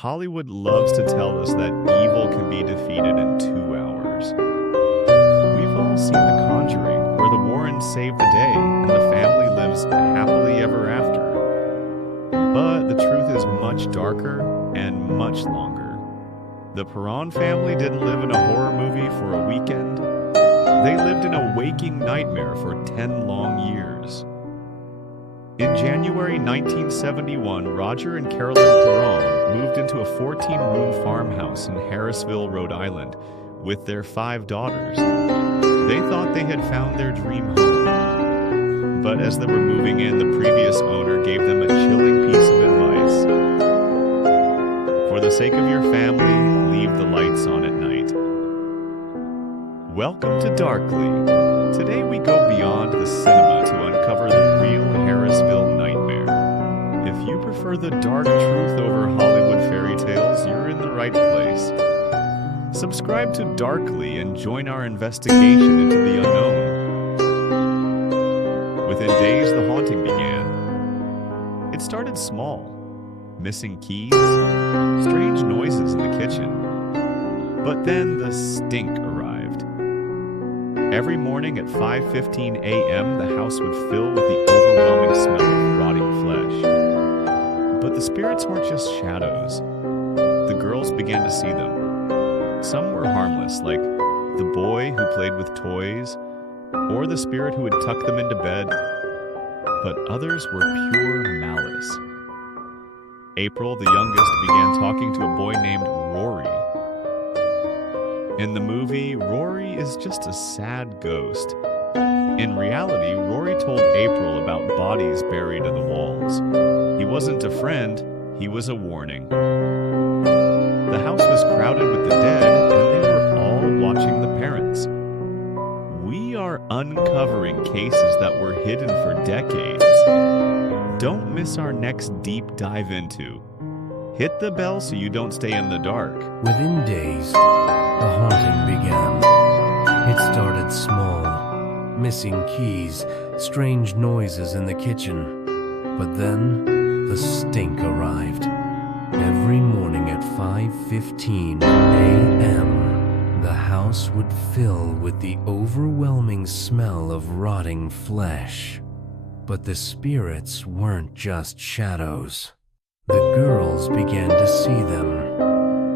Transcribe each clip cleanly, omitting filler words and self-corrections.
Hollywood loves to tell us that evil can be defeated in 2 hours. We've all seen The Conjuring, where the Warrens save the day and the family lives happily ever after. But the truth is much darker and much longer. The Perron family didn't live in a horror movie for a weekend. They lived in a waking nightmare for 10 long years. In January 1971, Roger and Carolyn Perron moved into a 14-room farmhouse in Harrisville, Rhode Island, with their 5 daughters. They thought they had found their dream home. But as they were moving in, the previous owner gave them a chilling piece of advice. For the sake of your family, leave the lights on at night. Welcome to Darkly. Today we go beyond the cinema to uncover the real Harrisville nightmare. If you prefer the dark truth over Hollywood fairy tales, you're in the right place. Subscribe to Darkly and join our investigation into the unknown. Within days, the haunting began. It started small. Missing keys, strange noises in the kitchen. But then the stink arrived. Every morning at 5:15 a.m., the house would fill with the overwhelming smell of rotting flesh. But the spirits weren't just shadows. The girls began to see them. Some were harmless, like the boy who played with toys, or the spirit who would tuck them into bed. But others were pure malice. April, the youngest, began talking to a boy named Rory. In the movie, Rory is just a sad ghost. In reality, Rory told April about bodies buried in the walls. He wasn't a friend, he was a warning. The house was crowded with the dead, and they were all watching the parents. We are uncovering cases that were hidden for decades. Don't miss our next deep dive into. Hit the bell so you don't stay in the dark. Within days, the haunting began. It started small, missing keys, strange noises in the kitchen. But then, the stink arrived. Every morning at 5:15 a.m., the house would fill with the overwhelming smell of rotting flesh. But the spirits weren't just shadows. The girls began to see them.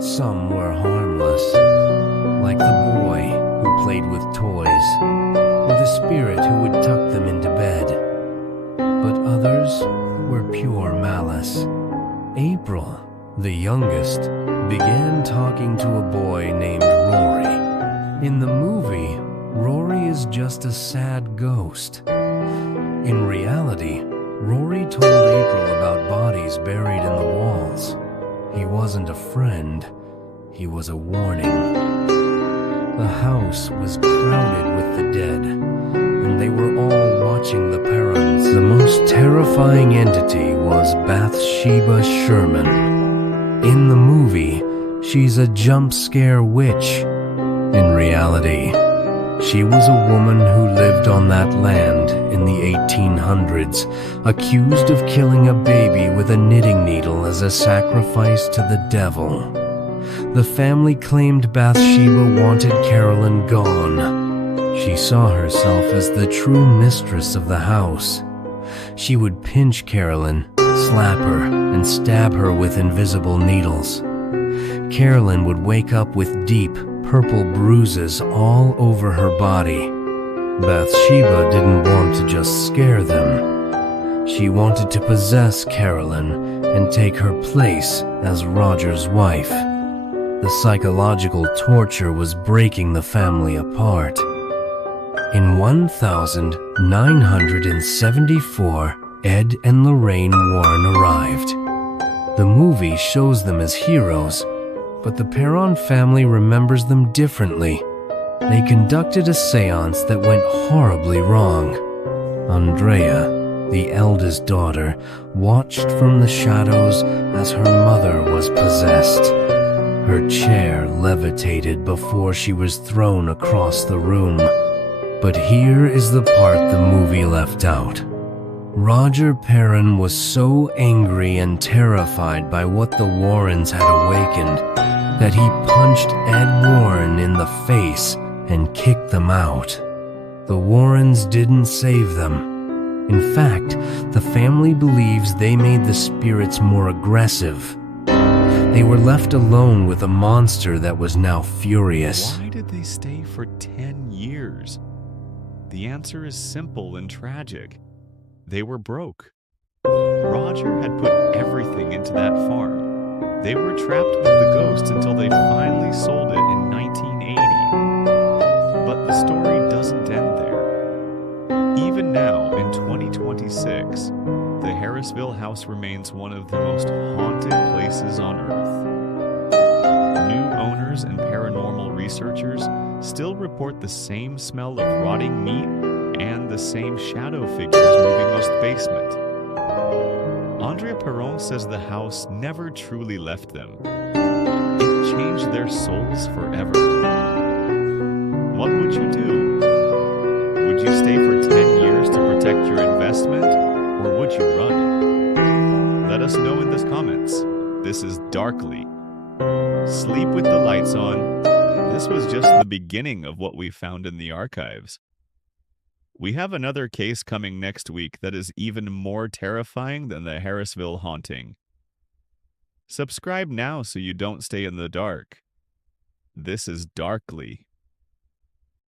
Some were harmless, like the boy who played with toys, or the spirit who would tuck them into bed. But others were pure malice. April, the youngest, began talking to a boy named Rory. In the movie, Rory is just a sad ghost. In reality, Rory told April about bodies buried in the walls. He wasn't a friend, he was a warning. The house was crowded with the dead, and they were all watching the Perrons. The most terrifying entity was Bathsheba Sherman. In the movie, she's a jump scare witch. In reality, she was a woman who lived on that land in the 1800s, accused of killing a baby with a knitting needle as a sacrifice to the devil. The family claimed Bathsheba wanted Carolyn gone. She saw herself as the true mistress of the house. She would pinch Carolyn, slap her, and stab her with invisible needles. Carolyn would wake up with deep, purple bruises all over her body. Bathsheba didn't want to just scare them. She wanted to possess Carolyn and take her place as Roger's wife. The psychological torture was breaking the family apart. In 1974, Ed and Lorraine Warren arrived. The movie shows them as heroes, but the Perron family remembers them differently. They conducted a seance that went horribly wrong. Andrea, the eldest daughter, watched from the shadows as her mother was possessed. Her chair levitated before she was thrown across the room. But here is the part the movie left out. Roger Perron was so angry and terrified by what the Warrens had awakened that he punched Ed Warren in the face and kicked them out. The Warrens didn't save them. In fact, the family believes they made the spirits more aggressive. They were left alone with a monster that was now furious. Why did they stay for 10 years? The answer is simple and tragic. They were broke. Roger had put everything into that farm. They were trapped with the ghost until they finally sold it in 1980. But the story doesn't end there. Even now, in 2026, the Harrisville house remains one of the most haunted places on Earth. New owners and paranormal researchers still report the same smell of rotting meat and the same shadow figures moving most basement. Andrea Perron says the house never truly left them. It changed their souls forever. What would you do? Would you stay for 10 years to protect your investment, or would you run? Let us know in the comments. This is Darkly. Sleep with the lights on. This was just the beginning of what we found in the archives. We have another case coming next week that is even more terrifying than the Harrisville haunting. Subscribe now so you don't stay in the dark. This is Darkly.